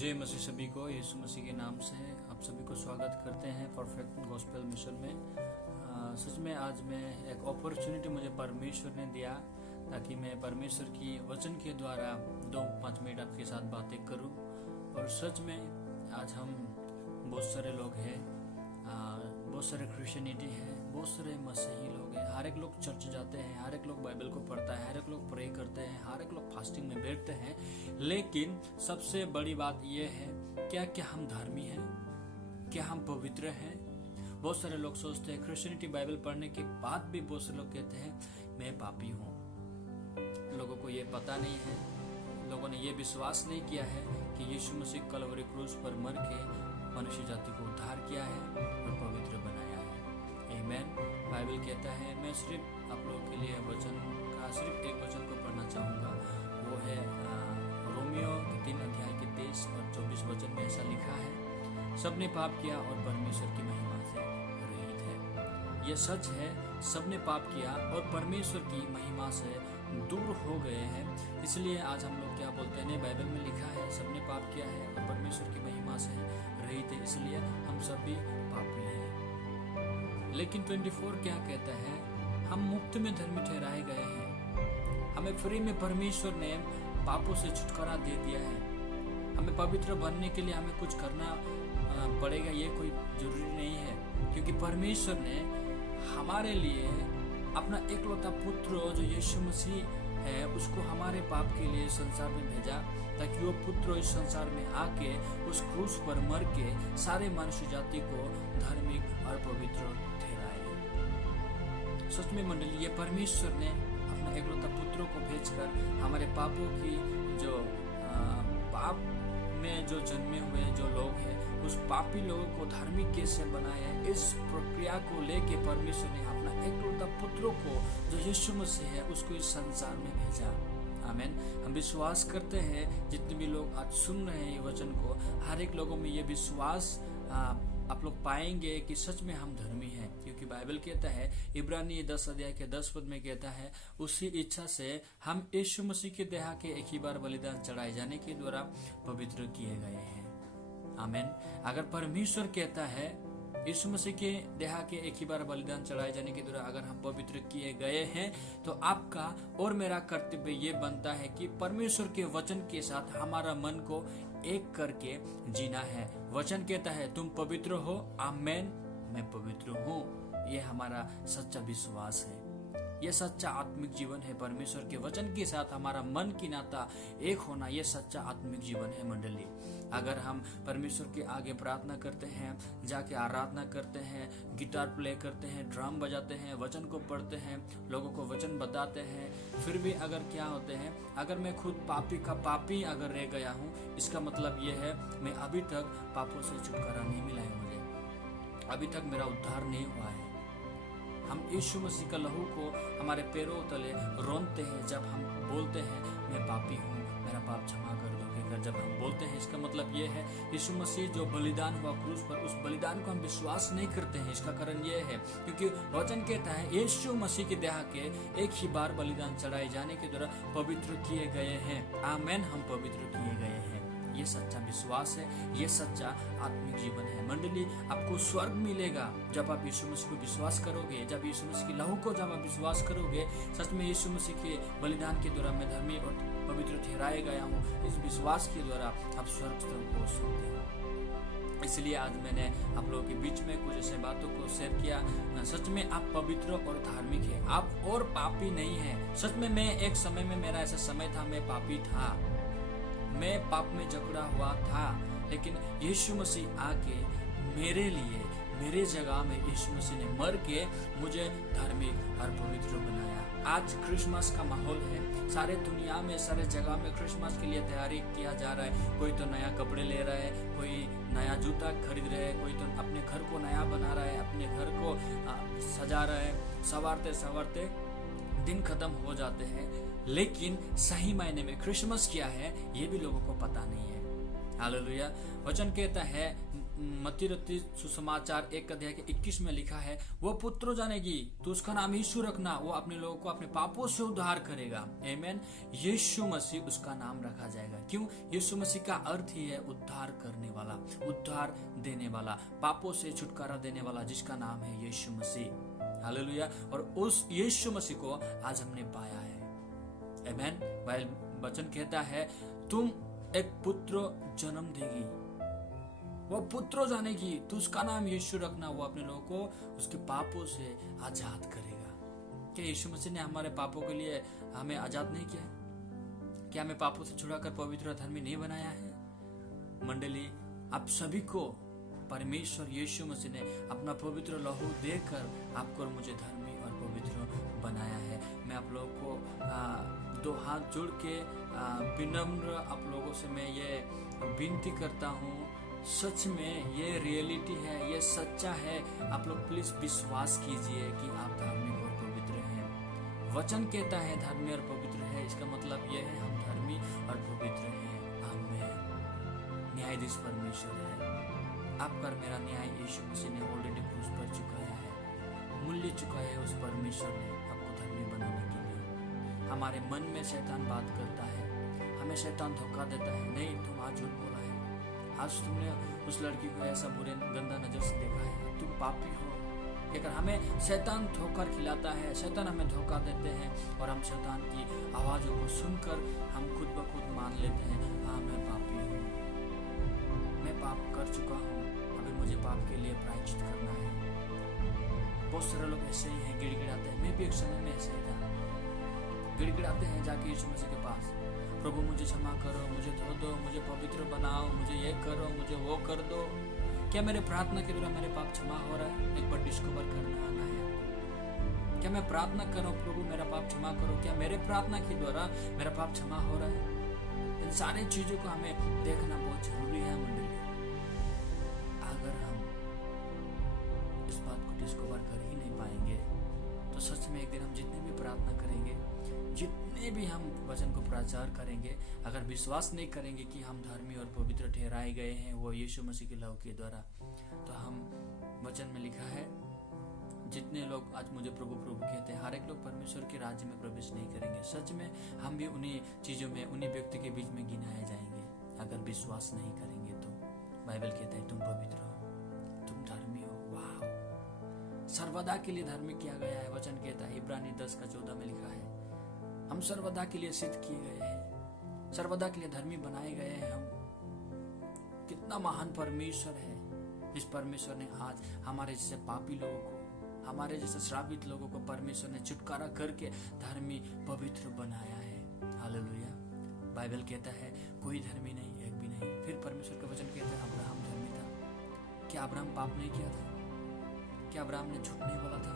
जय मसीह सभी को। यीशु मसीह के नाम से आप सभी को स्वागत करते हैं परफेक्ट गॉस्पेल मिशन में। सच में आज मैं एक अपॉर्चुनिटी मुझे परमेश्वर ने दिया ताकि मैं परमेश्वर की वचन के द्वारा 2-5 मिनट आपके साथ बातें करूं। और सच में आज हम बहुत सारे लोग हैं, बहुत सारे क्रिश्चियनिटी है, बहुत सारे मसीही लोग हैं। हर एक लोग चर्च जाते हैं, हर एक लोग बाइबल को पढ़ता है, हर एक लोग प्रे करते हैं, हर एक लोग फास्टिंग में बैठते हैं। लेकिन सबसे बड़ी बात यह है, क्या हम धर्मी हैं? क्या हम पवित्र हैं? बहुत सारे लोग सोचते हैं, क्रिश्चियनिटी बाइबल पढ़ने के बाद भी बहुत से लोग कहते हैं मैं पापी हूँ। लोगों को ये पता नहीं है, लोगों ने ये विश्वास नहीं किया है कि यीशु मसीह कलवरी क्रूस पर मर के मनुष्य जाति को उद्धार किया है और पवित्र बनाया है। आमीन। बाइबल कहता है, मैं सिर्फ आप लोगों के लिए वचन का सिर्फ एक वचन को पढ़ना चाहूँगा। वो है रोमियो 3 अध्याय के 23 और 24 वचन में ऐसा लिखा है, सबने पाप किया और परमेश्वर की महिमा से रहित है। यह सच है, सबने पाप किया और परमेश्वर की महिमा से दूर हो गए हैं। इसलिए आज हम लोग क्या बोलते हैं, नहीं बाइबल में लिखा है सबने पाप किया है और परमेश्वर की महिमा से रहित है, इसलिए हम सभी पापी हैं। लेकिन 24 क्या कहता है, हम मुफ्त में धर्मी ठहराए गए हैं। हमें फ्री में परमेश्वर ने पापों से छुटकारा दे दिया है। हमें पवित्र बनने के लिए हमें कुछ करना पड़ेगा, ये कोई जरूरी नहीं है, क्योंकि परमेश्वर ने हमारे लिए अपना एकलौता पुत्र जो यीशु मसीह है उसको हमारे पाप के लिए संसार में भेजा, ताकि वो पुत्र इस संसार में आके उस क्रूस पर मर के सारे मनुष्य जाति को धार्मिक और पवित्र ठहराए। सच में मंडली, ये परमेश्वर ने अपना एकलौता पुत्र को भेजकर हमारे पापों की जो पाप में जो जन्मे हुए जो लोग हैं उस पापी लोगों को धार्मिक कैसे बनाया है, इस प्रक्रिया को लेके परमेश्वर ने अपना एकलौता पुत्र को जो यीशु मसीह है उसको इस संसार में भेजा। आमीन। हम विश्वास करते हैं, जितने भी लोग आज सुन रहे हैं ये वचन को, हर एक लोगों में ये विश्वास आप लोग पाएंगे कि सच में हम धर्मी हैं, क्योंकि बाइबल कहता है इब्रानी 10 अध्याय के 10 पद में कहता है, उसी इच्छा से हम यीशु मसीह के देह के एक ही बार बलिदान चढ़ाए जाने के द्वारा पवित्र किए गए हैं। आमीन। अगर परमेश्वर कहता है यीशु मसीह के देह के एक ही बार बलिदान चढ़ाए जाने के द्वारा अगर हम पवित्र किए गए हैं, तो आपका और मेरा कर्तव्य ये बनता है कि परमेश्वर के वचन के साथ हमारा मन को एक करके जीना है। वचन कहता है तुम पवित्र हो, आमीन, मैं पवित्र हूँ। ये हमारा सच्चा विश्वास है, यह सच्चा आत्मिक जीवन है। परमेश्वर के वचन के साथ हमारा मन की नाता एक होना, यह सच्चा आत्मिक जीवन है मंडली। अगर हम परमेश्वर के आगे प्रार्थना करते हैं, जाके आराधना करते हैं, गिटार प्ले करते हैं, ड्रम बजाते हैं, वचन को पढ़ते हैं, लोगों को वचन बताते हैं, फिर भी अगर क्या होते हैं, अगर मैं खुद पापी का पापी अगर रह गया हूँ, इसका मतलब यह है मैं अभी तक पापों से छुटकारा नहीं मिला है, मुझे अभी तक मेरा उद्धार नहीं हुआ है। हम यीशु मसीह का लहू को हमारे पैरों तले रोनते हैं जब हम बोलते हैं मैं पापी हूँ, मेरा पाप क्षमा कर दो। जब हम बोलते हैं इसका मतलब ये है यीशु मसीह जो बलिदान हुआ क्रूस पर, उस बलिदान को हम विश्वास नहीं करते हैं। इसका कारण ये है क्योंकि वचन कहता है यीशु मसीह के देह के एक ही बार बलिदान चढ़ाए जाने के द्वारा पवित्र किए गए हैं। आमीन। हम पवित्र किए गए हैं, ये सच्चा विश्वास है, ये सच्चा आत्मिक जीवन है मंडली। आपको स्वर्ग मिलेगा जब आप यीशु मसीह को विश्वास करोगे, जब यीशु मसीह की लहू को जब आप विश्वास करोगे, सच में यीशु मसीह के बलिदान के द्वारा मैं धर्मी और पवित्र ठहराया गया हूँ, इस विश्वास के द्वारा आप स्वर्ग तक पहुँच सकते हो। इसलिए आज मैंने आप लोगों के बीच में कुछ ऐसे बातों को शेयर किया। सच में आप पवित्र और धार्मिक है, आप और पापी नहीं है। सच में मैं एक समय में, मेरा ऐसा समय था, मैं पापी था, मैं पाप में जकड़ा हुआ था, लेकिन यीशु मसीह आके मेरे लिए, मेरे जगह में यीशु मसीह ने मर के मुझे धार्मिक और पवित्र बनाया। आज क्रिसमस का माहौल है, सारे दुनिया में, सारे जगह में क्रिसमस के लिए तैयारी किया जा रहा है। कोई तो नया कपड़े ले रहा है, कोई नया जूता खरीद रहा है, कोई तो अपने घर को नया बना रहा है, अपने घर को सजा रहा है। संवारते संवारते दिन खत्म हो जाते हैं, लेकिन सही मायने में क्रिसमस क्या है ये भी लोगों को पता नहीं है। हालेलुया। वचन कहता है मत्ती रचित सुसमाचार 1:21 में लिखा है, वो पुत्र जानेगी तो उसका नाम यीशु रखना, वो अपने लोगों को अपने पापों से उद्धार करेगा। आमीन। यीशु मसीह उसका नाम रखा जाएगा। क्यों? यीशु मसीह का अर्थ ही है उद्धार करने वाला, उद्धार देने वाला, पापों से छुटकारा देने वाला, जिसका नाम है यीशु मसीह। हालेलुया। और उस यीशु मसीह को आज हमने पाया है। आमीन। वचन कहता है तुम एक पुत्र जन्म देगी, वो पुत्र जानेगी तो उसका नाम यीशु रखना, वो अपने लोगों को उसके पापों से आजाद करेगा। क्या यीशु मसीह ने हमारे पापों के लिए हमें आजाद नहीं किया? क्या हमें पापों से छुड़ाकर पवित्र और धर्मी नहीं बनाया है? मंडली, आप सभी को परमेश्वर यीशु मसीह ने अपना पवित्र लहू देकर आपको और मुझे धर्मी और पवित्र बनाया है। मैं आप लोगों को दो हाथ जोड़ के विनम्र आप लोगों से मैं ये विनती करता हूँ, सच में ये रियलिटी है, ये सच्चा है। आप लोग प्लीज विश्वास कीजिए कि आप धार्मिक और पवित्र हैं। वचन कहता है धर्मी और पवित्र है, इसका मतलब ये है हम धर्मी और पवित्र हैं। आमीन। न्यायाधीश परमेश्वर है। आपका और मेरा न्याय यीशु मसीह ने ऑलरेडी क्रूस पर चुकाया है, मूल्य चुकाया है उस परमेश्वर ने आपको धर्मी बनाने के लिए। हमारे मन में शैतान बात करता है, हमें शैतान धोखा देता है, नहीं तुम आज झूठ बोला है, आज तुमने उस लड़की को ऐसा बुरे गंदा नजर से देखा है, तुम पापी हो। लेकिन हमें शैतान धोखा खिलाता है, शैतान हमें धोखा देते हैं और हम शैतान की आवाजों को सुनकर हम खुद ब खुद मान लेते हैं, हाँ मैं पापी हूँ, मैं पाप कर चुका हूँ, अभी मुझे पाप के लिए प्रायश्चित करना है। बहुत सारे लोग ऐसे ही हैं, गिड़गिड़ाते हैं। मैं भी एक समय में ऐसे ही था, गिड़गिड़ाते हैं जाके यीशु मसीह के पास, प्रभु मुझे क्षमा करो, मुझे धो दो, मुझे पवित्र बनाओ, मुझे ये करो, मुझे वो कर दो। क्या मेरे प्रार्थना के द्वारा मेरे पाप क्षमा हो रहा है? एक बार डिस्कवर करना आना है। क्या मैं प्रार्थना करूं प्रभु मेरा पाप क्षमा करो, क्या मेरे प्रार्थना के द्वारा मेरा पाप क्षमा हो रहा है? इन सारी चीजों को हमें देखना बहुत जरूरी है मंडली। अगर हम इस बात को डिस्कवर कर ही नहीं पाएंगे तो सच में एक दिन हम जितने भी प्रार्थना करेंगे, जितने भी हम वचन को प्रचार करेंगे, अगर विश्वास नहीं करेंगे कि हम धर्मी और पवित्र ठहराए गए हैं वो यीशु मसीह के लहू के द्वारा, तो हम वचन में लिखा है जितने लोग आज मुझे प्रभु प्रभु कहते हैं, हर एक लोग परमेश्वर के राज्य में प्रवेश नहीं करेंगे। सच में हम भी उन्हीं चीजों में, उन्हीं व्यक्ति के बीच में गिनाए जाएंगे अगर विश्वास नहीं करेंगे तो। बाइबल कहता है तुम पवित्र हो, तुम धर्मी हो। वाह, सर्वदा के लिए धर्मी किया गया है। वचन कहता है इब्रानी 10:14 में लिखा है हम सर्वदा के लिए सिद्ध किए गए हैं, सर्वदा के लिए धर्मी बनाए गए हैं हम। कितना महान परमेश्वर है। इस परमेश्वर ने आज हमारे जैसे पापी लोगों को, हमारे जैसे श्रापित लोगों को परमेश्वर ने छुटकारा करके धर्मी पवित्र बनाया है। हालेलुया। बाइबल कहता है कोई धर्मी नहीं, एक भी नहीं। फिर परमेश्वर का वचन कहता है अब्राहम धर्मी था। क्या अब्राहम पाप नहीं किया था? क्या अब्राहम ने झूठ नहीं बोला था?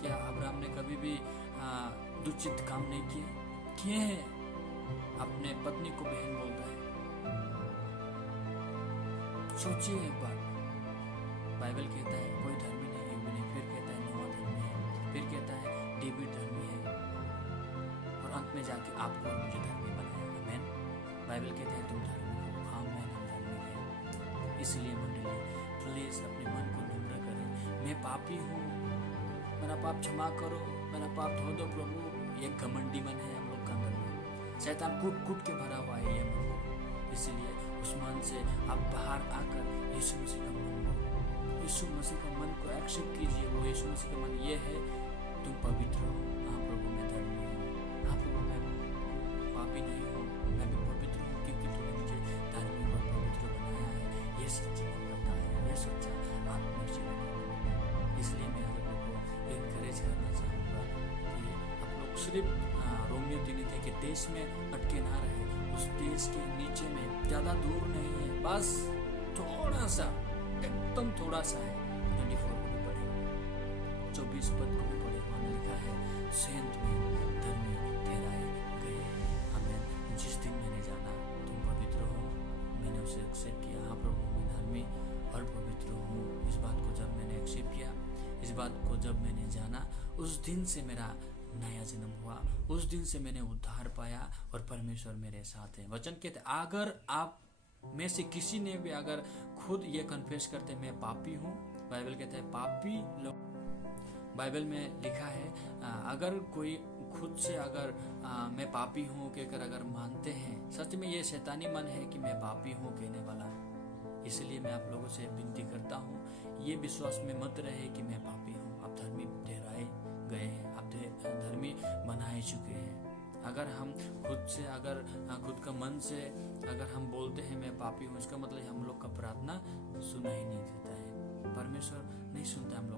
क्या अब्राहम ने कभी भी दुचित काम नहीं किए हैं? अपने पत्नी को बहन बोलता है। सोचिए एक बार, बाइबल कहता है कोई धर्मी नहीं, एक भी नहीं। फिर कहता है नोआ धर्मी है, फिर कहता है डेविड धर्मी है, और अंत में जाके आपको और मुझे धर्मी बनाया। आमीन। बाइबल कहता है तुम धर्मी हो। आमीन, हम धर्मी हैं। इसलिए मंडली प्लीज अपने मन को नम्र करें। मैं पापी हूँ, मेरा पाप क्षमा करो, मेरा पाप धो दो प्रभु। ये घमंडी मन है हम लोग का अंदर में, शैतान कूट कूट के भरा हुआ है ये मन को। इसलिए उस मन से आप बाहर आकर यीशु मसीह का मन लो, यीशु मसीह का मन को एक्सेप्ट कीजिए। वो यीशु मसीह का मन ये है तुम पवित्र हो। हाँ प्रभु मैं धर्मी हूँ, हाँ प्रभु मैं पापी नहीं हूँ, मैं भी पवित्र हूँ क्योंकि तूने मुझे धर्मी और पवित्र बनाया है। ये सच्ची नम्रता है, ये सच्चा आत्मिक जीवन है। इसलिए मैं आप लोगों को एनकरेज करना चाहूँगा कि आप लोग सिर्फ रोमियो 3 के देश में अटके ना रहे। उस देश के नीचे में ज्यादा दूर नहीं है, बस थोड़ा सा, एकदम थोड़ा सा है। 24 को भी पढ़े, 24 पद को भी पढ़े, वहाँ लिखा है सेंत में धर्मी ठहराए गए हैं। हमें जिस दिन मैंने जाना तुम पवित्र हो, मैंने उसे एक्सेप्ट किया। हाँ प्रभु मैं धर्मी और पवित्र हूँ। इस बात को जब मैंने एक्सेप्ट किया, इस बात को जब मैंने जाना, उस दिन से मेरा नया जन्म हुआ, उस दिन से मैंने उद्धार पाया और परमेश्वर मेरे साथ है। वचन कहते अगर आप में से किसी ने भी अगर खुद ये कन्फेस करते मैं पापी हूँ, बाइबल कहता है पापी लोग, बाइबल में लिखा है अगर कोई खुद से अगर मैं पापी हूँ कहकर अगर मानते हैं, सच में ये शैतानी मन है कि मैं पापी हूँ कहने वाला है। इसलिए मैं आप लोगों से विनती करता हूँ, ये विश्वास में मत रहे कि मैं पापी हूँ। आप धर्मी ठहराए गए हैं, आप धर्मी बनाए चुके हैं। अगर हम खुद से अगर खुद का मन से अगर हम बोलते हैं मैं पापी हूँ, इसका मतलब हम लोग का प्रार्थना सुना ही नहीं देता है, परमेश्वर नहीं सुनता हम लोग।